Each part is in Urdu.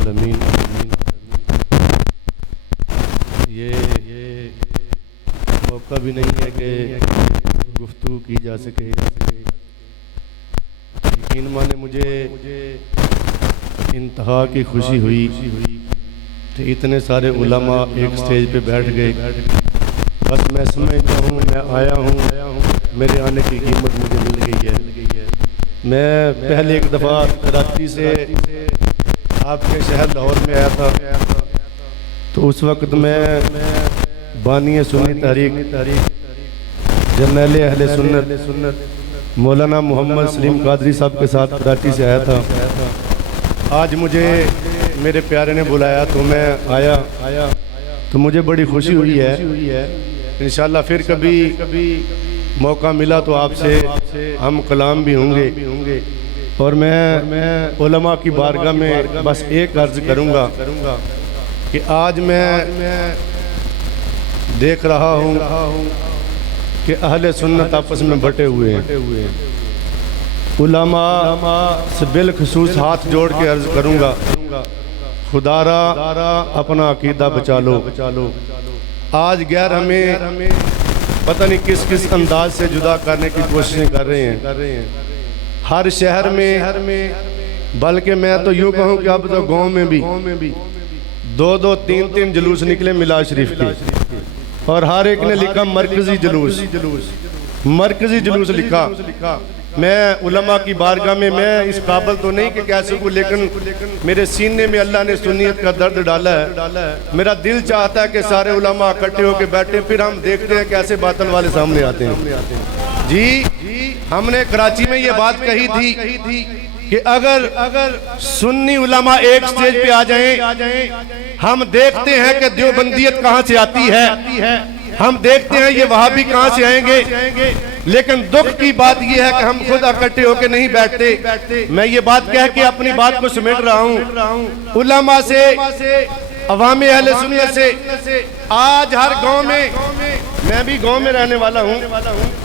العالمین۔ یہ موقع بھی نہیں ہے کہ گفتگو کی جا سکے، یقین مانے مجھے انتہا کی خوشی ہوئی کہ اتنے سارے علماء ایک سٹیج پہ بیٹھ گئے۔ بس میں سمجھتا ہوں میں آیا ہوں، میرے آنے کی قیمت مجھے مل گئی ہے۔ میں پہلے ایک دفعہ کراچی سے آپ کے شہر لاہور میں آیا تھا، تو اس وقت میں بانی سنی تحریک جرنیل اہل سنت مولانا محمد سلیم قادری صاحب کے ساتھ کراچی سے آیا تھا۔ آج مجھے میرے پیارے نے بلایا تو میں آیا، تو مجھے بڑی خوشی ہوئی ہے۔ انشاءاللہ پھر کبھی موقع ملا تو آپ سے ہم کلام بھی ہوں گے، اور میں علماء کی بارگاہ میں بس ایک عرض کروں گا کہ آج میں دیکھ رہا ہوں کہ اہل سنت آپس میں بٹے ہوئے ہیں۔ علماء سے بالخصوص ہاتھ جوڑ کے عرض کروں گا، خدا را اپنا عقیدہ بچا لو۔ آج غیر ہمیں پتہ نہیں کس انداز سے جدا کرنے کی کوششیں کر رہے ہیں۔ ہر شہر میں، بلکہ میں تو یوں کہوں کہ اب تو گاؤں میں بھی 2 3 جلوس نکلے میلاد شریف کے، اور ہر ایک نے لکھا مرکزی جلوس لکھا۔ میں علماء کی بارگاہ میں اس قابل تو نہیں کہ کہہ سکوں، لیکن میرے سینے میں اللہ نے سنیت کا درد ڈالا ہے۔ میرا دل چاہتا ہے کہ سارے علماء اکٹھے ہو کے بیٹھے، پھر ہم دیکھتے ہیں کیسے باطل والے سامنے آتے ہیں۔ جی ہم نے کراچی میں یہ بات کہی تھی کہ اگر سنی علماء ایک سٹیج پہ آ جائیں، ہم دیکھتے ہیں کہ دیوبندیت کہاں سے آتی ہے، ہم دیکھتے ہیں یہ وہابی کہاں سے آئیں گے، لیکن دکھ کی بات یہ ہے کہ ہم خود اکٹھے ہو کے نہیں بیٹھتے۔ میں یہ بات کہہ کے اپنی بات کو سمیٹ رہا ہوں، علماء سے، عوام اہل سنت سے آج ہر گاؤں میں بھی گاؤں میں رہنے والا ہوں،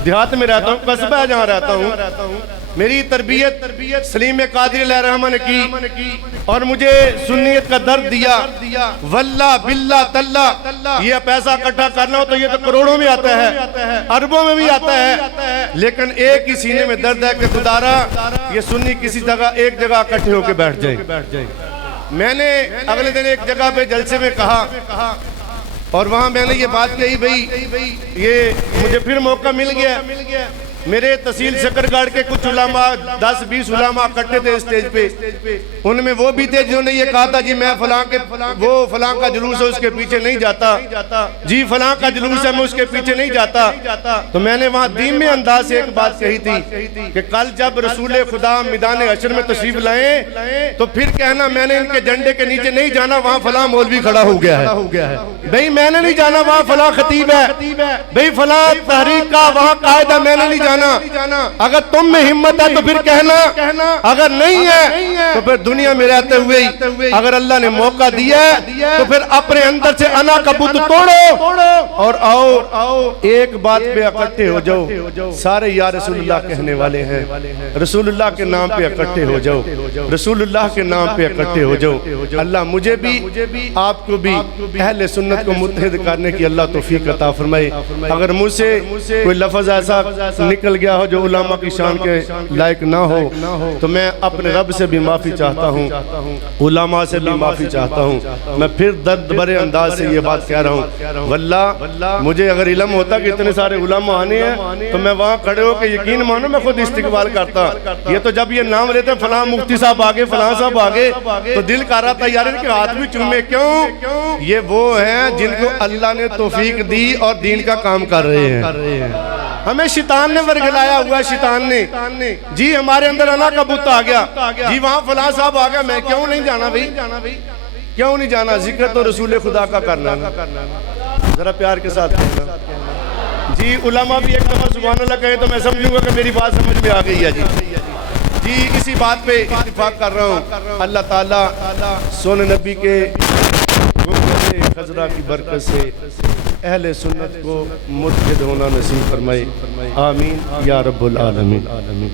دیہات میں رہتا ہوں، قصبہ ہے جہاں رہتا ہوں۔ میری تربیت سلیم قادری علیہ الرحمہ نے کی، اور مجھے سنیت کا درد دیا۔ واللہ باللہ تاللہ یہ پیسہ اکٹھا کرنا ہو تو یہ تو کروڑوں میں آتا ہے، اربوں میں بھی آتا ہے، لیکن ایک ہی سینے میں درد ہے کہ خدارا یہ سنی کسی جگہ ایک جگہ اکٹھے ہو کے بیٹھ جائیں۔ میں نے اگلے دن ایک جگہ پہ جلسے میں کہا، اور وہاں میں نے یہ بات کہی، بھئی یہ مجھے پھر موقع مل گیا۔ میرے تحصیل شکرگڑھ کے کچھ علماء 10-20 علماء اکٹھے تھے اسٹیج پہ، ان میں وہ بھی تھے جنہوں نے یہ کہا تھا جی میں فلاں کا جلوس ہے اس کے پیچھے نہیں جاتا، جی فلاں کا جلوس ہے میں اس کے پیچھے نہیں جاتا۔ تو میں نے وہاں دھیمے انداز سے ایک بات کہی تھی کہ کل جب رسول خدا میدان حشر میں تشریف لائیں تو پھر کہنا میں نے ان کے جھنڈے کے نیچے نہیں جانا، وہاں فلاں مولوی کھڑا ہو گیا ہے، بھئی میں نے نہیں جانا وہاں فلاں خطیب ہے، بھئی فلاں تحریک کا وہاں قائد ہے، میں نے نہیں جانا۔ اگر تم میں ہمت ہے تو پھر کہنا، اگر نہیں ہے تو پھر دنیا میں رہتے ہوئے ہی اگر اللہ نے موقع دیا ہے تو پھر اپنے اندر سے انا کا بت توڑو اور آؤ ایک بات پہ اکٹھے ہو جاؤ۔ سارے یا رسول اللہ کہنے والے ہیں، رسول اللہ کے نام پہ اکٹھے ہو جاؤ، رسول اللہ کے نام پہ اکٹھے ہو جاؤ۔ اللہ مجھے بھی آپ کو بھی اہل سنت کو متحد کرنے کی اللہ توفیق عطا فرمائے۔ اگر مجھ سے کوئی لفظ ایسا نکل گیا ہو جو علماء کی شان کے لائق نہ ہو تو میں اپنے رب سے بھی معافی چاہتا ہوں، علماء سے بھی معافی چاہتا ہوں۔ میں پھر درد بھرے انداز سے یہ بات کہہ رہا ہوں، واللہ مجھے اگر علم ہوتا کہ اتنے سارے علماء آنے ہیں تو میں وہاں کھڑے ہو کہ یقین مانو میں خود استقبال کرتا۔ یہ تو جب یہ نام لیتے فلاں مفتی صاحب آگے، فلاں صاحب آگے، تو دل کر رہا تھا یار ان کے ہاتھ بھی چومے، کیوں؟ یہ وہ ہیں جن کو اللہ نے توفیق دی اور دین کا کام کر رہے ہیں۔ ہمیں شیطان نے ورگلایا ہوا ہے، شیطان نے جی ہمارے اندر انا کا بت آ گیا، جی وہاں فلاں صاحب آ گیا، میں کیوں نہیں جانا بھئی، کیوں نہیں جانا؟ ذکر تو رسول خدا کا کرنا ہے، ذرا پیار کے ساتھ کہنا۔ جی علماء بھی ایک دفعہ سبحان اللہ کہیں تو میں سمجھوں گا کہ میری بات سمجھ میں آ گئی ہے۔ جی اسی بات پہ اتفاق کر رہا ہوں، اللہ تعالیٰ سونے نبی کے گنبد خضرا کی برکت سے اہل سنت کو متحد ہونا نصیب فرمائے، آمین یا رب العالمین۔